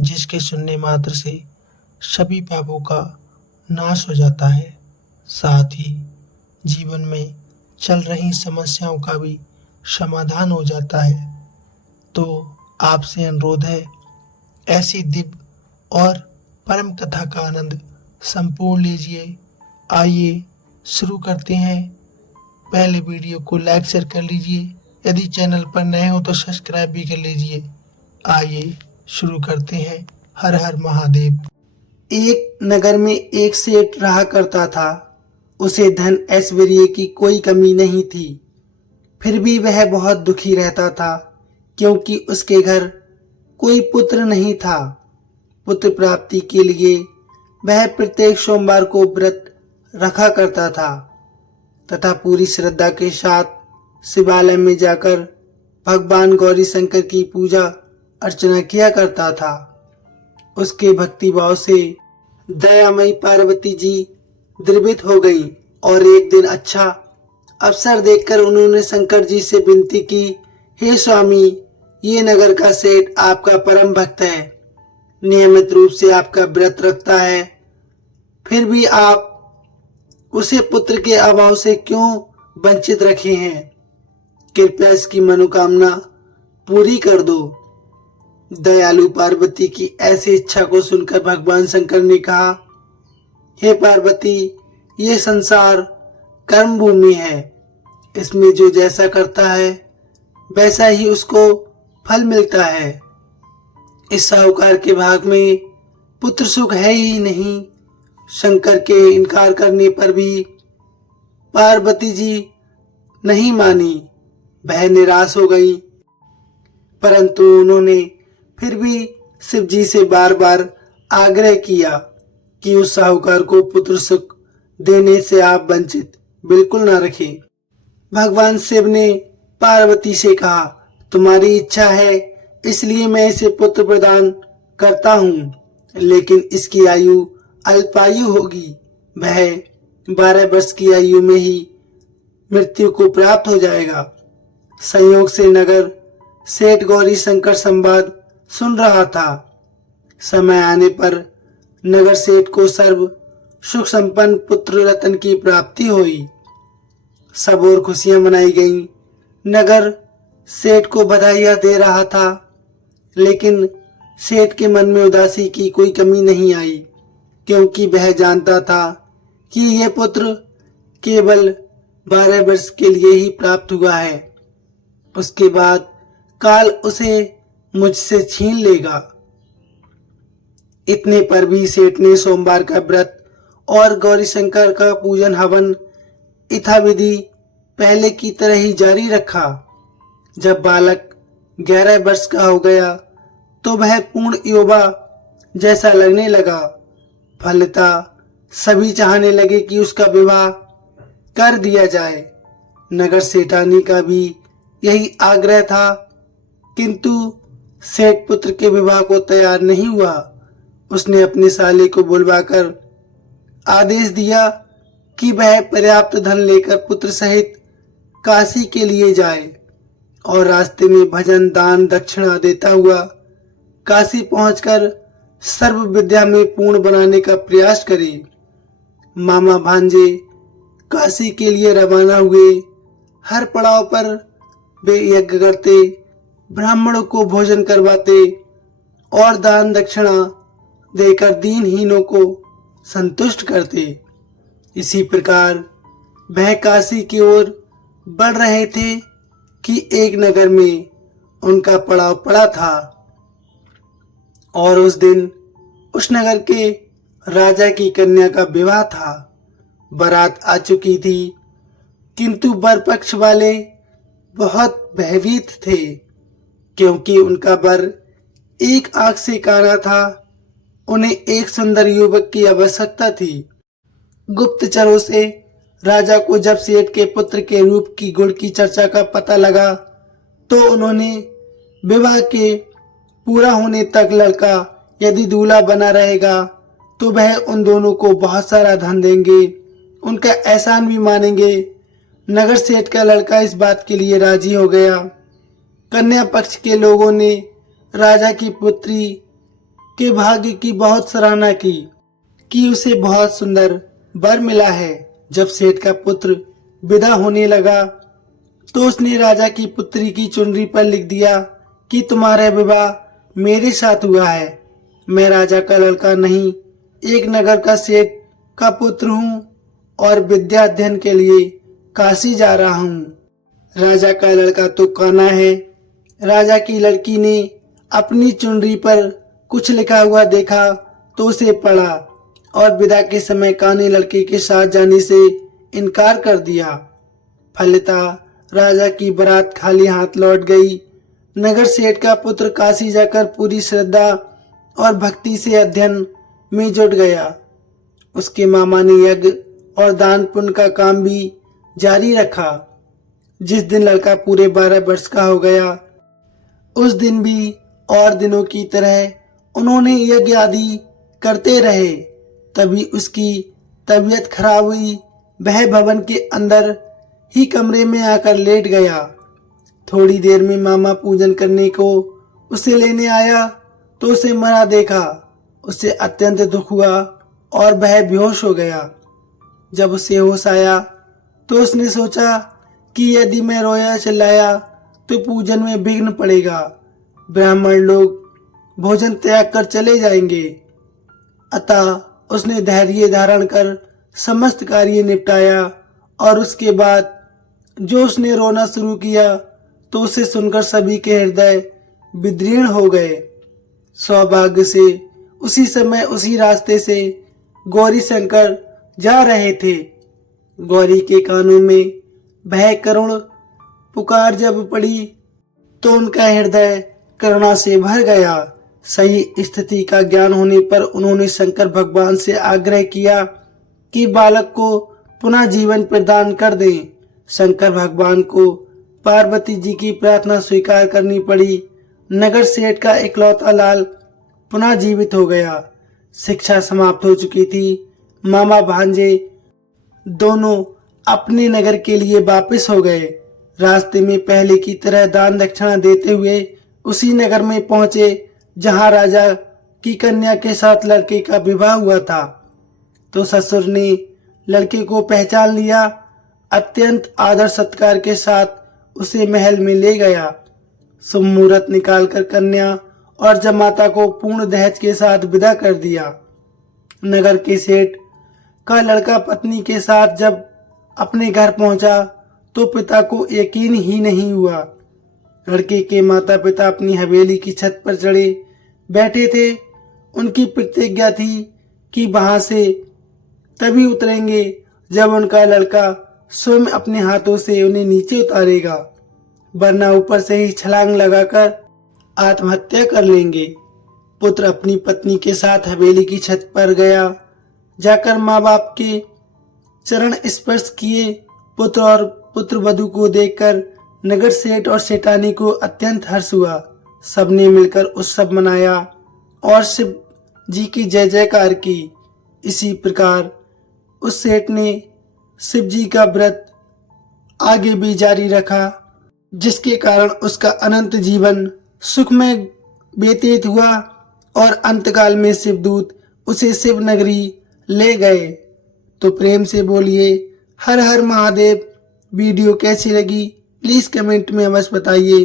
जिसके सुनने मात्र से सभी पापों का नाश हो जाता है, साथ ही जीवन में चल रही समस्याओं का भी समाधान हो जाता है। तो आपसे अनुरोध है, ऐसी दिव्य और परम कथा का आनंद संपूर्ण लीजिए। आइए शुरू करते हैं। पहले वीडियो को लाइक शेयर कर लीजिए, यदि चैनल पर नए हो तो सब्सक्राइब भी कर लीजिए। आइए शुरू करते हैं। हर हर महादेव। एक नगर में एक सेठ रहा करता था। उसे धन ऐश्वर्य की कोई कमी नहीं थी। फिर भी वह बहुत दुखी रहता था, क्योंकि उसके घर कोई पुत्र नहीं था। पुत्र प्राप्ति के लिए वह प्रत्येक सोमवार को व्रत रखा करता था तथा पूरी श्रद्धा के साथ शिवालय में जाकर भगवान गौरी शंकर की पूजा अर्चना किया करता था। उसके भक्ति भाव से दयामयी पार्वती जी द्रवित हो गई और एक दिन अच्छा अवसर देखकर उन्होंने शंकर जी से विनती की, हे स्वामी, ये नगर का सेठ आपका परम भक्त है, नियमित रूप से आपका व्रत रखता है, फिर भी आप उसे पुत्र के अभाव से क्यों वंचित रखे हैं? कृपया इसकी मनोकामना पूरी कर दो। दयालु पार्वती की ऐसी इच्छा को सुनकर भगवान शंकर ने कहा, हे पार्वती, ये संसार कर्म भूमि है। इसमें जो जैसा करता है वैसा ही उसको फल मिलता है। इस साहूकार के भाग में पुत्र सुख है ही नहीं। शंकर के इनकार करने पर भी पार्वती जी नहीं मानी। वह निराश हो गई, परंतु उन्होंने फिर भी शिव जी से बार बार आग्रह किया कि उस साहूकार को पुत्र सुख देने से आप वंचित बिल्कुल न रखें। भगवान शिव ने पार्वती से कहा, तुम्हारी इच्छा है इसलिए मैं इसे पुत्र प्रदान करता हूँ, लेकिन इसकी आयु अल्पायु होगी। वह 12 वर्ष की आयु में ही मृत्यु को प्राप्त हो जाएगा। संयोग से नगर सेठ गौरी शंकर संवाद सुन रहा था। समय आने पर नगर सेठ को सर्व सुख संपन्न पुत्र रत्न की प्राप्ति हुई। सब और खुशियां मनाई गईं। नगर सेठ को बधाइयां दे रहा था, लेकिन सेठ के मन में उदासी की कोई कमी नहीं आई, क्योंकि वह जानता था कि यह पुत्र केवल 12 वर्ष के लिए ही प्राप्त हुआ है। उसके बाद काल उसे मुझसे छीन लेगा। इतने पर भी सेठ ने सोमवार का व्रत और गौरी शंकर का पूजन हवन यथाविधि पहले की तरह ही जारी रखा। जब बालक 11 वर्ष का हो गया तो वह पूर्ण युवा जैसा लगने लगा। फलतः सभी चाहने लगे कि उसका विवाह कर दिया जाए। नगर सेठानी का भी यही आग्रह था, किंतु सेठ पुत्र के विवाह को तैयार नहीं हुआ। उसने अपने साले को बुलवाकर आदेश दिया कि वह पर्याप्त धन लेकर पुत्र सहित काशी के लिए जाए और रास्ते में भजन दान दक्षिणा देता हुआ काशी पहुंचकर सर्व विद्या में पूर्ण बनाने का प्रयास करे। मामा भांजे काशी के लिए रवाना हुए। हर पड़ाव पर वे यज्ञ करते, ब्राह्मणों को भोजन करवाते और दान दक्षिणा देकर दीनहीनों को संतुष्ट करते। इसी प्रकार वह काशी की ओर बढ़ रहे थे कि एक नगर में उनका पड़ाव पड़ा था और उस दिन उस नगर के राजा की कन्या का विवाह था। बारात आ चुकी थी, किंतु वर पक्ष वाले बहुत भयभीत थे, क्योंकि उनका वर एक आंख से काना था। उन्हें एक सुंदर युवक की आवश्यकता थी। गुप्तचरों से राजा को जब सेठ के पुत्र के रूप की गुण की चर्चा का पता लगा, तो उन्होंने विवाह के पूरा होने तक लड़का यदि दूल्हा बना रहेगा तो वह उन दोनों को बहुत सारा धन देंगे, उनका एहसान भी मानेंगे। नगर सेठ का लड़का इस बात के लिए राजी हो गया। कन्या पक्ष के लोगों ने राजा की पुत्री के भाग्य की बहुत सराहना की कि उसे बहुत सुंदर वर मिला है। जब सेठ का पुत्र विदा होने लगा तो उसने राजा की पुत्री की चुनरी पर लिख दिया कि तुम्हारा विवाह मेरे साथ हुआ है। मैं राजा का लड़का नहीं, एक नगर का सेठ का पुत्र हूँ और विद्या अध्ययन के लिए काशी जा रहा हूँ। राजा का लड़का तो काना है। राजा की लड़की ने अपनी चुनरी पर कुछ लिखा हुआ देखा तो उसे पढ़ा और विदा के समय काने लड़के के साथ जाने से इनकार कर दिया। फलतः राजा की बारात खाली हाथ लौट गई। नगर सेठ का पुत्र काशी जाकर पूरी श्रद्धा और भक्ति से अध्ययन में जुट गया। उसके मामा ने यज्ञ और दान पुण्य का काम भी जारी रखा। जिस दिन लड़का पूरे 12 वर्ष का हो गया उस दिन भी और दिनों की तरह उन्होंने यज्ञ आदि करते रहे। तभी उसकी तबीयत खराब हुई। वह भवन के अंदर ही कमरे में आकर लेट गया। थोड़ी देर में मामा पूजन करने को उसे लेने आया तो उसे मरा देखा। उसे अत्यंत दुख हुआ और वह बेहोश हो गया। जब उसे होश आया तो उसने सोचा कि यदि मैं रोया चिल्लाया तो पूजन में विघ्न पड़ेगा, ब्राह्मण लोग भोजन त्याग कर चले जाएंगे। अतः उसने धैर्य धारण कर समस्त कार्य निपटाया और उसके बाद जो उसने रोना शुरू किया तो उसे सुनकर सभी के हृदय विदीर्ण हो गए। सौभाग्य से उसी समय उसी रास्ते से गौरी शंकर जा रहे थे। गौरी के कानों में वह करुण पुकार जब पड़ी तो उनका हृदय करुणा से भर गया। सही स्थिति का ज्ञान होने पर उन्होंने शंकर भगवान से आग्रह किया कि बालक को पुनः जीवन प्रदान कर दें। शंकर भगवान को पार्वती जी की प्रार्थना स्वीकार करनी पड़ी। नगर सेठ का इकलौता लाल पुनः जीवित हो गया। शिक्षा समाप्त हो चुकी थी। मामा भांजे दोनों अपने नगर के लिए वापस हो गए। रास्ते में पहले की तरह दान दक्षिणा देते हुए उसी नगर में पहुंचे जहां राजा की कन्या के साथ लड़के का विवाह हुआ था। तो ससुर ने लड़के को पहचान लिया। अत्यंत आदर सत्कार के साथ उसे महल में ले गया। शुभ मुहूर्त निकालकर कन्या और जमाता को पूर्ण दहेज के साथ विदा कर दिया। नगर के सेठ का लड़का पत्नी के साथ जब अपने घर पहुंचा तो पिता को यकीन ही नहीं हुआ। लड़के के माता पिता अपनी हवेली की छत पर चढ़े बैठे थे। उनकी प्रतिज्ञा थी कि वहां से तभी उतरेंगे जब उनका लड़का स्वयं अपने हाथों से उन्हें नीचे उतारेगा, वरना ऊपर से ही छलांग लगाकर आत्महत्या कर लेंगे। पुत्र अपनी पत्नी के साथ हवेली की छत पर गया। जाकर माँ बाप के चरण स्पर्श किए। पुत्र और पुत्र वधू को देखकर नगर सेठ और सेठानी को अत्यंत हर्ष हुआ। सबने मिलकर उत्सव मनाया और शिव जी की जय जयकार की। इसी प्रकार उस सेठ ने शिव जी का व्रत आगे भी जारी रखा, जिसके कारण उसका अनंत जीवन सुखमय व्यतीत हुआ और अंतकाल में शिवदूत उसे शिव नगरी ले गए। तो प्रेम से बोलिए हर हर महादेव। वीडियो कैसी लगी प्लीज कमेंट में अवश्य बताइए।